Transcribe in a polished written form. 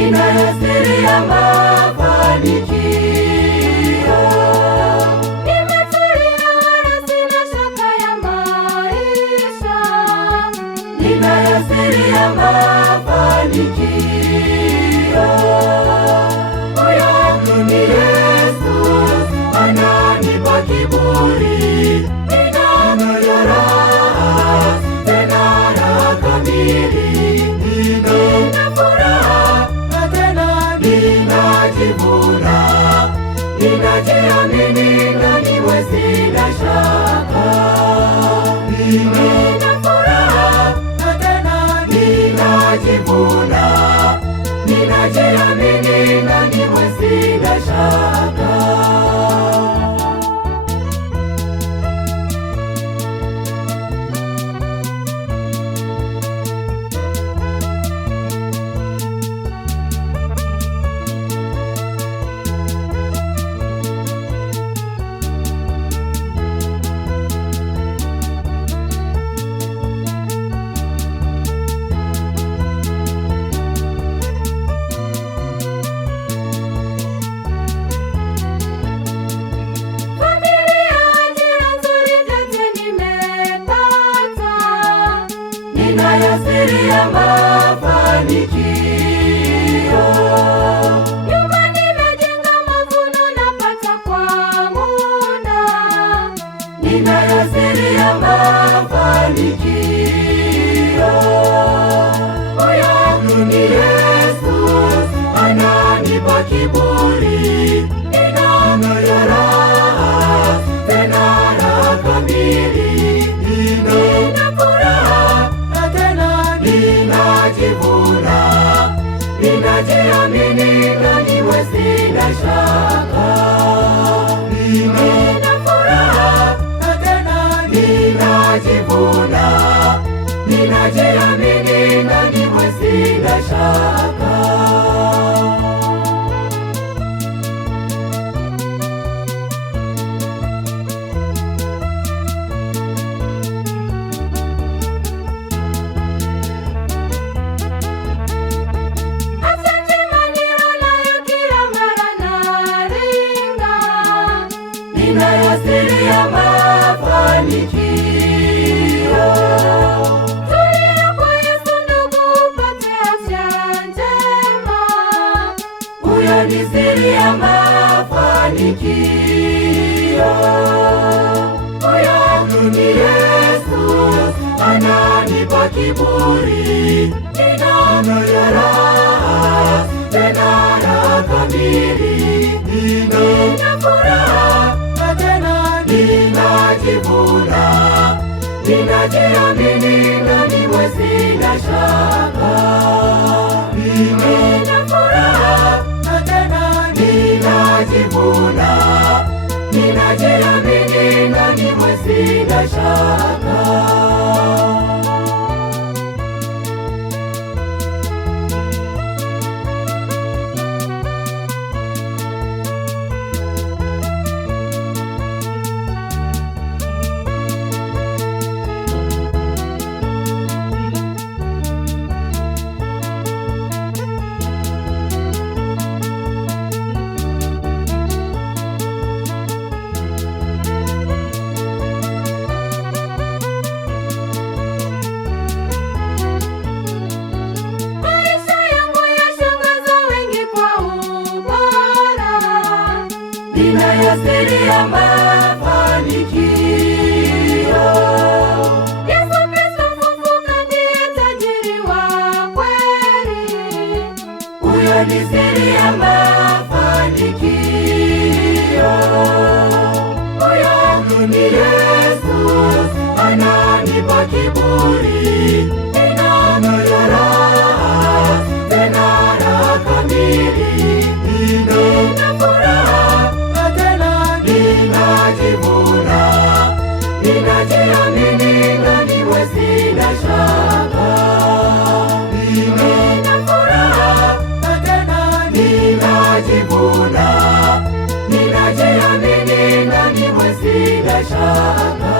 ninayo siri ya mafanikio. Nimetulia wala sina shaka ya maisha, ninayo siri ya mafanikio. Moyo wangu ni Yesu, ananipa kiburi, ninayo raha, tena raha kamili. Nina furaha na tena ninajivuna, ninajiamini ndani mwe sina shaka. Nina furaha na tena ninajivuna, ninajiamini ndani mwe sina shaka. Ninayo siri ya mafanikio. Nyumba nimejenga, mavuno napata kwa muda, ninayo siri ya mafanikio. Moyo wangu ni Yesu, ananipa kiburi, ninayo raha, tena raha kamili. Nina furaha na tena ninajivuna, ninajiamini ndani mwe sina shaka. Nina furaha na tena ninajivuna, ninajiamini ndani mwe sina shaka. Ninayo siri ya mafanikio. Tulia kwa Yesu ndugu, upate afya njema, huyo ni siri ya mafanikio. Moyo wangu ni Yesu, ananipa kiburi, ninayo raha, tena raha kamili. Nina furaha na tena ninajivuna, ninajiamini ndani mwe sina shaka. Nina furaha na tena ninajivuna, ninajiamini ndani mwe sina shaka. Ninayo siri ya mafanikio. Yesu Kristo mfufuka ndiye tajiri wa kweli, huyo ni siri ya mafanikio. Moyo wangu ni Yesu, ananipa kiburi, ninayo raha, tena raha kamili. Nina furaha na tena ninajivuna, ninajiamini ndani mwe sina shaka. Nina furaha na tena ninajivuna, ninajiamini ndani mwe sina shaka.